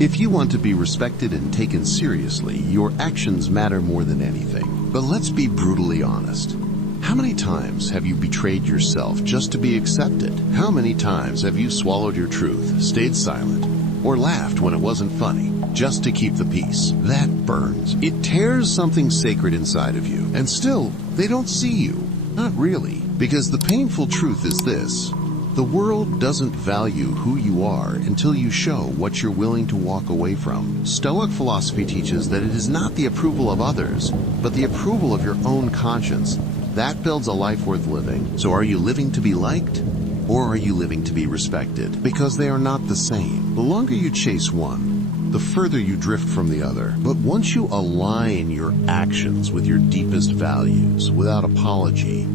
If you want to be respected and taken seriously, your actions matter more than anything. But let's be brutally honest. How many times have you betrayed yourself just to be accepted? How many times have you swallowed your truth, stayed silent, or laughed when it wasn't funny, just to keep the peace? That burns. It tears something sacred inside of you. And still, they don't see you. Not really. Because the painful truth is this: the world doesn't value who you are until you show what you're willing to walk away from. Stoic philosophy teaches that it is not the approval of others, but the approval of your own conscience. That builds a life worth living. So are you living to be liked? Or are you living to be respected? Because they are not the same. The longer you chase one, the further you drift from the other. But once you align your actions with your deepest values, without apology,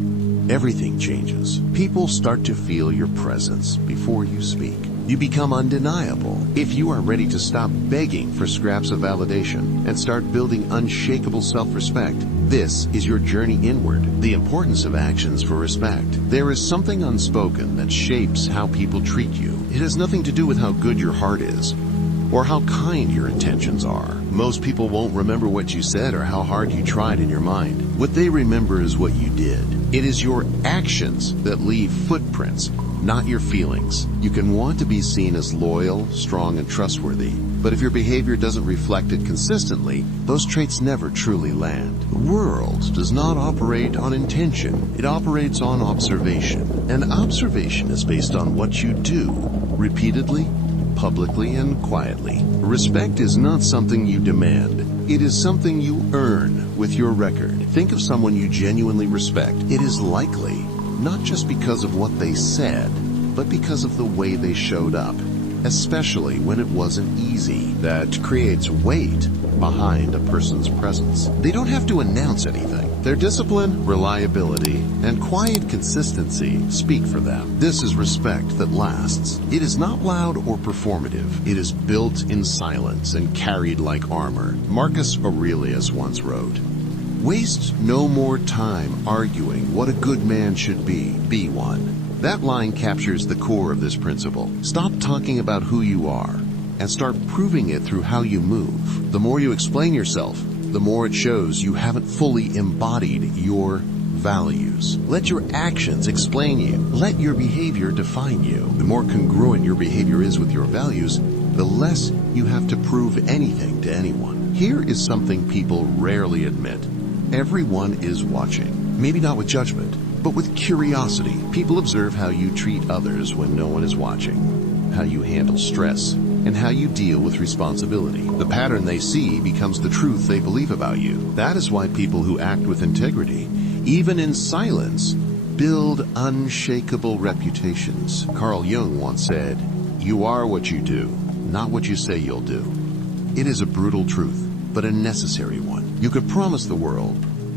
everything changes. People start to feel your presence before you speak. You become undeniable. If you are ready to stop begging for scraps of validation and start building unshakable self-respect, this is your journey inward. The importance of actions for respect. There is something unspoken that shapes how people treat you. It has nothing to do with how good your heart is or how kind your intentions are. Most people won't remember what you said or how hard you tried in your mind. What they remember is what you did. It is your actions that leave footprints, not your feelings. You can want to be seen as loyal, strong, and trustworthy, but if your behavior doesn't reflect it consistently, those traits never truly land. The world does not operate on intention. It operates on observation. And observation is based on what you do, repeatedly, publicly, and quietly. Respect is not something you demand. It is something you earn with your record. Think of someone you genuinely respect. It is likely not just because of what they said, but because of the way they showed up, especially when it wasn't easy. That creates weight behind a person's presence. They don't have to announce anything. Their discipline, reliability, and quiet consistency speak for them. This is respect that lasts. It is not loud or performative. It is built in silence and carried like armor. Marcus Aurelius once wrote, "Waste no more time arguing what a good man should be one." That line captures the core of this principle. Stop talking about who you are and start proving it through how you move. The more you explain yourself, the more it shows you haven't fully embodied your values. Let your actions explain you. Let your behavior define you. The more congruent your behavior is with your values, the less you have to prove anything to anyone. Here is something people rarely admit. Everyone is watching. Maybe not with judgment, but with curiosity. People observe how you treat others when no one is watching, how you handle stress, and how you deal with responsibility. The pattern they see becomes the truth they believe about you. That is why people who act with integrity, even in silence, build unshakable reputations. Carl Jung once said, "You are what you do, not what you say you'll do." It is a brutal truth, but a necessary one. You could promise the world,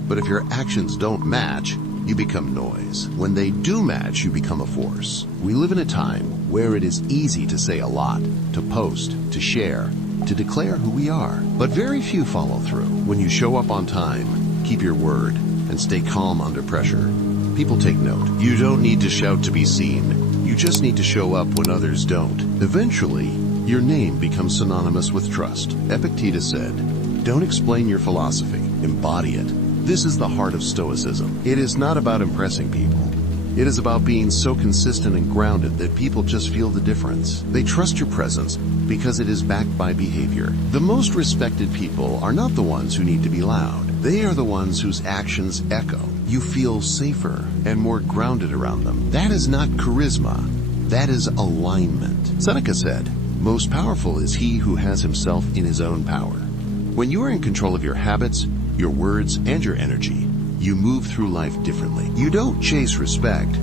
but if your actions don't match, you become noise. When they do match, you become a force. We live in a time where it is easy to say a lot, to post, to share, to declare who we are. But very few follow through. When you show up on time, keep your word, and stay calm under pressure, people take note. You don't need to shout to be seen. You just need to show up when others don't. Eventually, your name becomes synonymous with trust. Epictetus said, "Don't explain your philosophy, embody it." This is the heart of Stoicism. It is not about impressing people. It is about being so consistent and grounded that people just feel the difference. They trust your presence because it is backed by behavior. The most respected people are not the ones who need to be loud. They are the ones whose actions echo. You feel safer and more grounded around them. That is not charisma. That is alignment. Seneca said, "Most powerful is he who has himself in his own power." When you are in control of your habits, your words, and your energy, you move through life differently. You don't chase respect,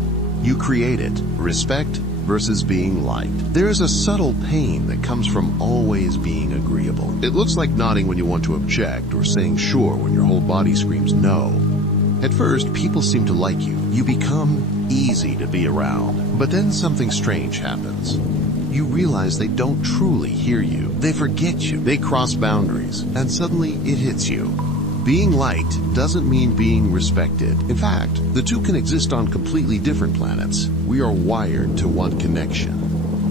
you create it. Respect versus being liked. There is a subtle pain that comes from always being agreeable. It looks like nodding when you want to object or saying sure when your whole body screams no. At first, people seem to like you. You become easy to be around. But then something strange happens. You realize they don't truly hear you. They forget you. They cross boundaries. And suddenly it hits you. Being liked doesn't mean being respected. In fact, the two can exist on completely different planets. We are wired to want connection.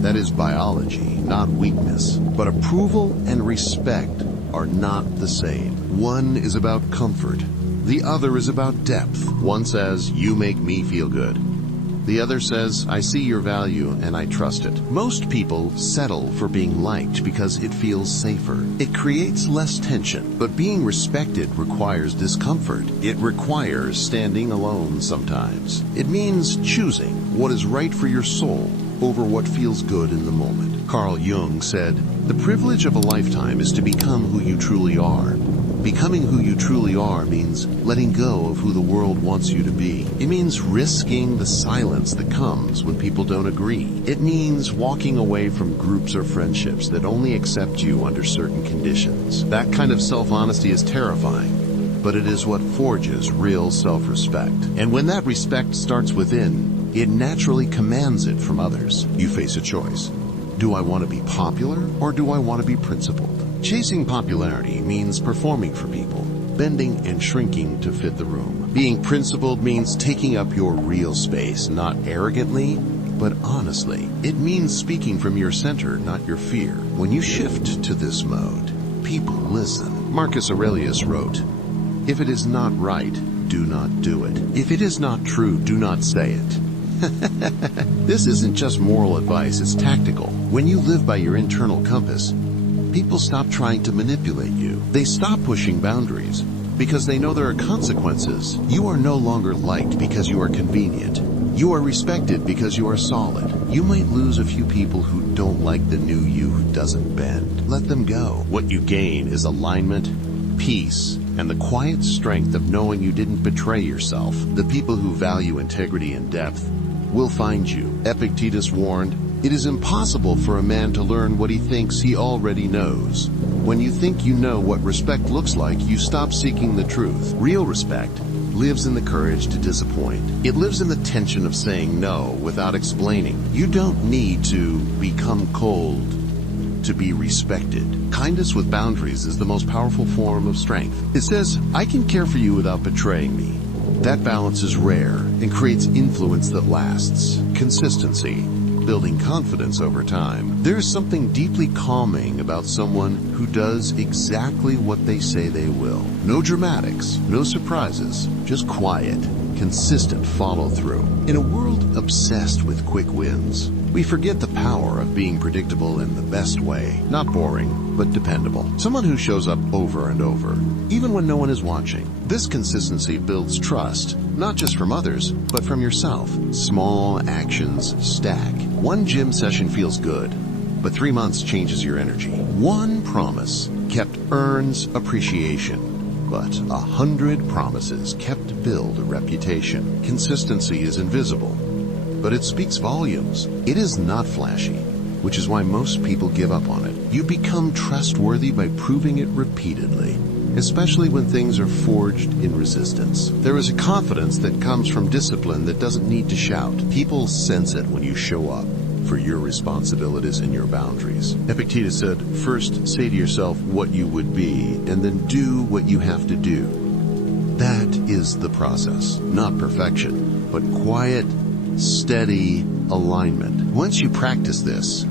That is biology, not weakness. But approval and respect are not the same. One is about comfort. The other is about depth. One says, "You make me feel good." The other says, "I see your value and I trust it." Most people settle for being liked because it feels safer. It creates less tension, but being respected requires discomfort. It requires standing alone sometimes. It means choosing what is right for your soul over what feels good in the moment. Carl Jung said, "The privilege of a lifetime is to become who you truly are." Becoming who you truly are means letting go of who the world wants you to be. It means risking the silence that comes when people don't agree. It means walking away from groups or friendships that only accept you under certain conditions. That kind of self-honesty is terrifying, but it is what forges real self-respect. And when that respect starts within, it naturally commands it from others. You face a choice. Do I want to be popular or do I want to be principled? Chasing popularity means performing for people, bending and shrinking to fit the room. Being principled means taking up your real space, not arrogantly, but honestly. It means speaking from your center, not your fear. When you shift to this mode, people listen. Marcus Aurelius wrote, "If it is not right, do not do it. If it is not true, do not say it." This isn't just moral advice, it's tactical. When you live by your internal compass, people stop trying to manipulate you. They stop pushing boundaries because they know there are consequences. You are no longer liked because you are convenient. You are respected because you are solid. You might lose a few people who don't like the new you who doesn't bend. Let them go. What you gain is alignment, peace, and the quiet strength of knowing you didn't betray yourself. The people who value integrity and depth will find you. Epictetus warned, "It is impossible for a man to learn what he thinks he already knows." When you think you know what respect looks like, you stop seeking the truth. Real respect lives in the courage to disappoint. It lives in the tension of saying no without explaining. You don't need to become cold to be respected. Kindness with boundaries is the most powerful form of strength. It says, "I can care for you without betraying me." That balance is rare and creates influence that lasts. Consistency, building confidence over time. There's something deeply calming about someone who does exactly what they say they will. No dramatics, no surprises, just quiet, consistent follow-through. In a world obsessed with quick wins, we forget the power of being predictable in the best way. Not boring, but dependable. Someone who shows up over and over, even when no one is watching. This consistency builds trust, not just from others, but from yourself. Small actions stack. One gym session feels good, but 3 months changes your energy. One promise kept earns appreciation, but 100 promises kept build a reputation. Consistency is invisible, but it speaks volumes. It is not flashy, which is why most people give up on it. You become trustworthy by proving it repeatedly, especially when things are forged in resistance. There is a confidence that comes from discipline that doesn't need to shout. People sense it when you show up for your responsibilities and your boundaries. Epictetus said, "First say to yourself what you would be, and then do what you have to do." That is the process, not perfection, but quiet, steady alignment. Once you practice this,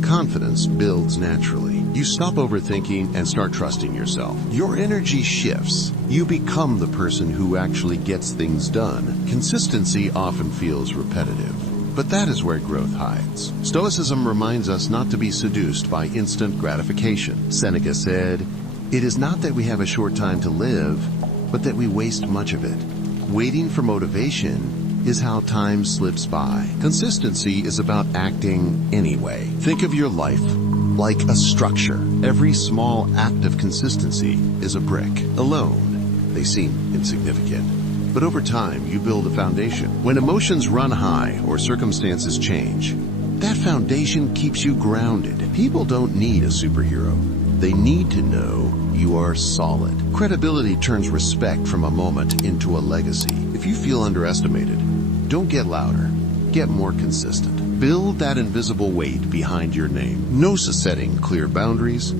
confidence builds naturally. You stop overthinking and start trusting yourself. Your energy shifts. You become the person who actually gets things done. Consistency often feels repetitive, but that is where growth hides. Stoicism reminds us not to be seduced by instant gratification. Seneca said, "It is not that we have a short time to live, but that we waste much of it." Waiting for motivation is how time slips by. Consistency is about acting anyway. Think of your life like a structure. Every small act of consistency is a brick. Alone, they seem insignificant. But over time, you build a foundation. When emotions run high or circumstances change, that foundation keeps you grounded. People don't need a superhero. They need to know you are solid. Credibility turns respect from a moment into a legacy. If you feel underestimated, don't get louder. Get more consistent. Build that invisible weight behind your name. No setting clear boundaries.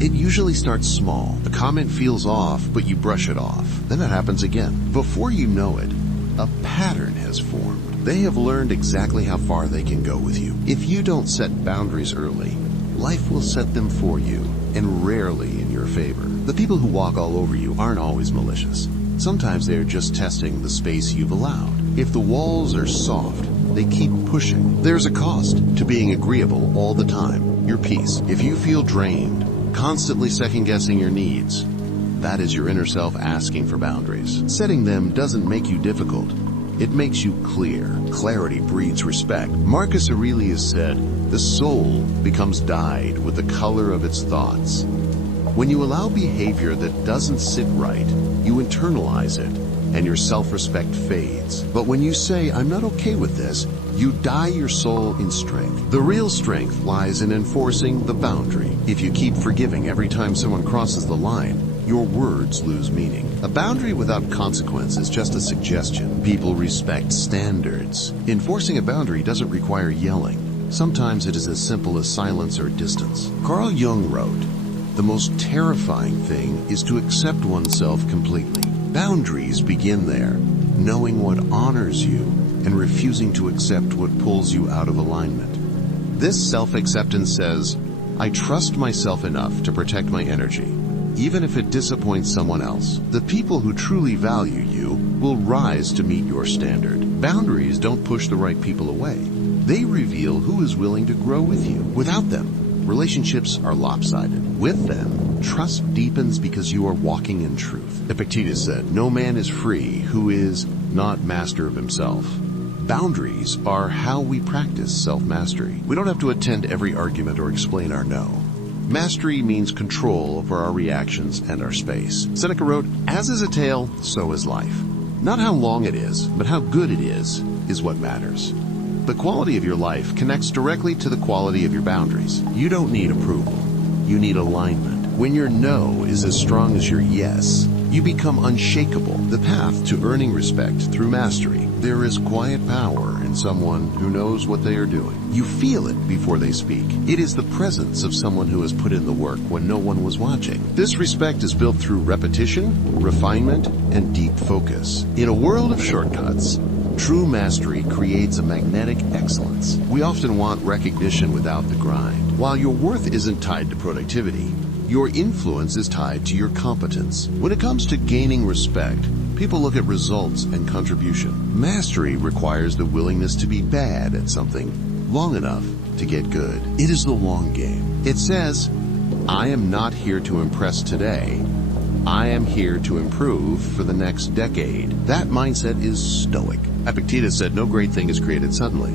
It usually starts small. A comment feels off, but you brush it off. Then it happens again. Before you know it, a pattern has formed. They have learned exactly how far they can go with you. If you don't set boundaries early, life will set them for you, and rarely in your favor. The people who walk all over you aren't always malicious. Sometimes they are just testing the space you've allowed. If the walls are soft, they keep pushing. There's a cost to being agreeable all the time. Your peace. If you feel drained, constantly second-guessing your needs, that is your inner self asking for boundaries. Setting them doesn't make you difficult. It makes you clear. Clarity breeds respect. Marcus Aurelius said, "The soul becomes dyed with the color of its thoughts." When you allow behavior that doesn't sit right, you internalize it, and your self-respect fades. But when you say, "I'm not okay with this," you dye your soul in strength. The real strength lies in enforcing the boundary. If you keep forgiving every time someone crosses the line, your words lose meaning. A boundary without consequence is just a suggestion. People respect standards. Enforcing a boundary doesn't require yelling. Sometimes it is as simple as silence or distance. Carl Jung wrote, "The most terrifying thing is to accept oneself completely." Boundaries begin there, knowing what honors you and refusing to accept what pulls you out of alignment. This self-acceptance says, "I trust myself enough to protect my energy, even if it disappoints someone else." The people who truly value you will rise to meet your standard. Boundaries don't push the right people away. They reveal who is willing to grow with you. Without them, relationships are lopsided. With them, trust deepens because you are walking in truth. Epictetus said, "No man is free who is not master of himself." Boundaries are how we practice self-mastery. We don't have to attend every argument or explain our no. Mastery means control over our reactions and our space. Seneca wrote, "As is a tale, so is life." Not how long it is, but how good it is what matters. The quality of your life connects directly to the quality of your boundaries. You don't need approval. You need alignment. When your no is as strong as your yes, you become unshakable. The path to earning respect through mastery. There is quiet power in someone who knows what they are doing. You feel it before they speak. It is the presence of someone who has put in the work when no one was watching. This respect is built through repetition, refinement, and deep focus. In a world of shortcuts, true mastery creates a magnetic excellence. We often want recognition without the grind. While your worth isn't tied to productivity, your influence is tied to your competence. When it comes to gaining respect, people look at results and contribution. Mastery requires the willingness to be bad at something long enough to get good. It is the long game. It says, "I am not here to impress today. I am here to improve for the next decade." That mindset is Stoic. Epictetus said, "No great thing is created suddenly.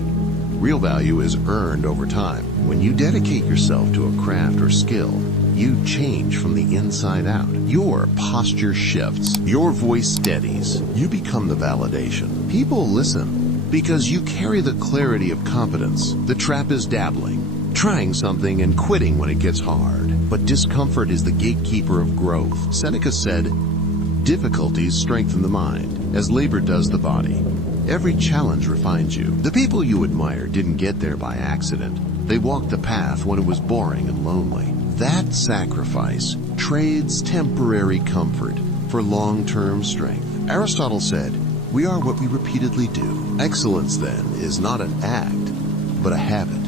Real value is earned over time." When you dedicate yourself to a craft or skill, you change from the inside out. Your posture shifts. Your voice steadies. You become the validation. People listen because you carry the clarity of competence. The trap is dabbling, trying something and quitting when it gets hard. But discomfort is the gatekeeper of growth. Seneca said, "Difficulties strengthen the mind, as labor does the body." Every challenge refines you. The people you admire didn't get there by accident. They walked the path when it was boring and lonely. That sacrifice trades temporary comfort for long-term strength. Aristotle said, "We are what we repeatedly do." Excellence, then, is not an act, but a habit.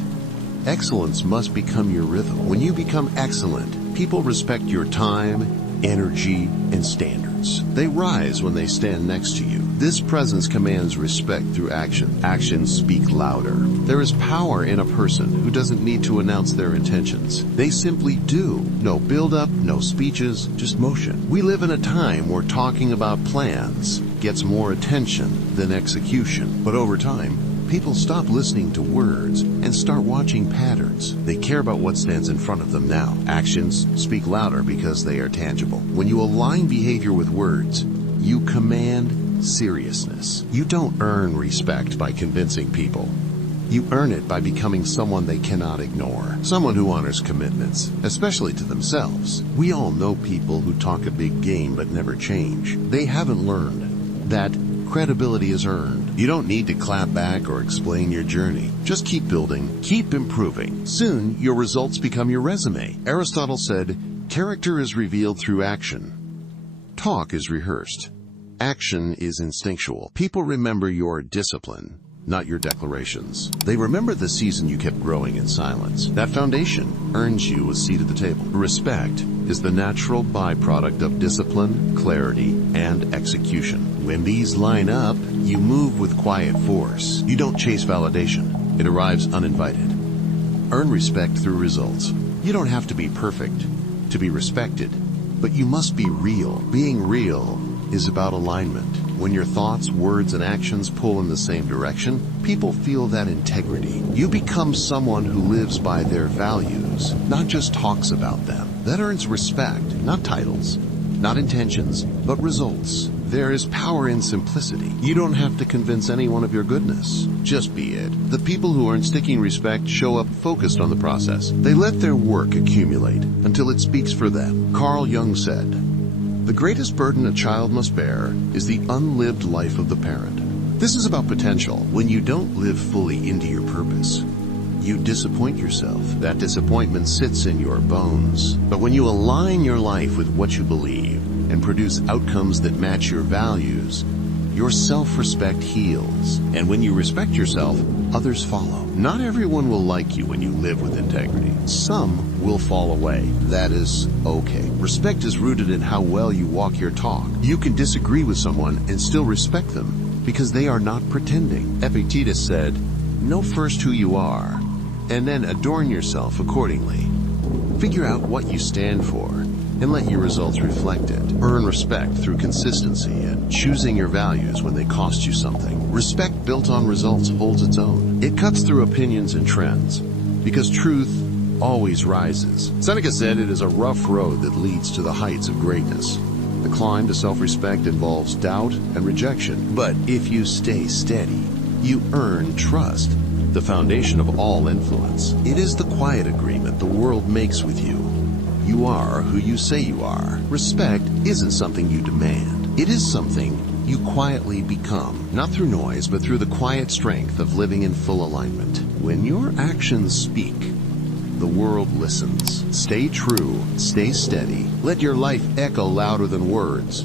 Excellence must become your rhythm. When you become excellent, people respect your time, energy, and standards. They rise when they stand next to you. This presence commands respect through action. Actions speak louder. There is power in a person who doesn't need to announce their intentions. They simply do. No build-up, no speeches, just motion. We live in a time where talking about plans gets more attention than execution. But over time, people stop listening to words and start watching patterns. They care about what stands in front of them now. Actions speak louder because they are tangible. When you align behavior with words, you command seriousness. You don't earn respect by convincing people. You earn it by becoming someone they cannot ignore. Someone who honors commitments, especially to themselves. We all know people who talk a big game but never change. They haven't learned that credibility is earned. You don't need to clap back or explain your journey. Just keep building, keep improving. Soon, your results become your resume. Aristotle said, "Character is revealed through action. Talk is rehearsed. Action is instinctual." People remember your discipline, not your declarations. They remember the season you kept growing in silence. That foundation earns you a seat at the table. Respect is the natural byproduct of discipline, clarity, and execution. When these line up, you move with quiet force. You don't chase validation. It arrives uninvited. Earn respect through results. You don't have to be perfect to be respected, but you must be real. Being real is about alignment. When your thoughts, words, and actions pull in the same direction, people feel that integrity. You become someone who lives by their values, not just talks about them. That earns respect, not titles, not intentions, but results. There is power in simplicity. You don't have to convince anyone of your goodness. Just be it. The people who earn sticking respect show up focused on the process. They let their work accumulate until it speaks for them. Carl Jung said, "The greatest burden a child must bear is the unlived life of the parent." This is about potential. When you don't live fully into your purpose, you disappoint yourself. That disappointment sits in your bones. But when you align your life with what you believe and produce outcomes that match your values, your self-respect heals. And when you respect yourself, others follow. Not everyone will like you when you live with integrity. Some will fall away. That is okay. Respect is rooted in how well you walk your talk. You can disagree with someone and still respect them because they are not pretending. Epictetus said, "Know first who you are, and then adorn yourself accordingly." Figure out what you stand for and let your results reflect it. Earn respect through consistency and choosing your values when they cost you something. Respect built on results holds its own. It cuts through opinions and trends because truth always rises. Seneca said it is a rough road that leads to the heights of greatness. The climb to self-respect involves doubt and rejection, but if you stay steady, you earn trust, the foundation of all influence. It is the quiet agreement the world makes with you. You are who you say you are. Respect isn't something you demand. It is something you quietly become, not through noise, but through the quiet strength of living in full alignment. When your actions speak, the world listens. Stay true, stay steady. Let your life echo louder than words.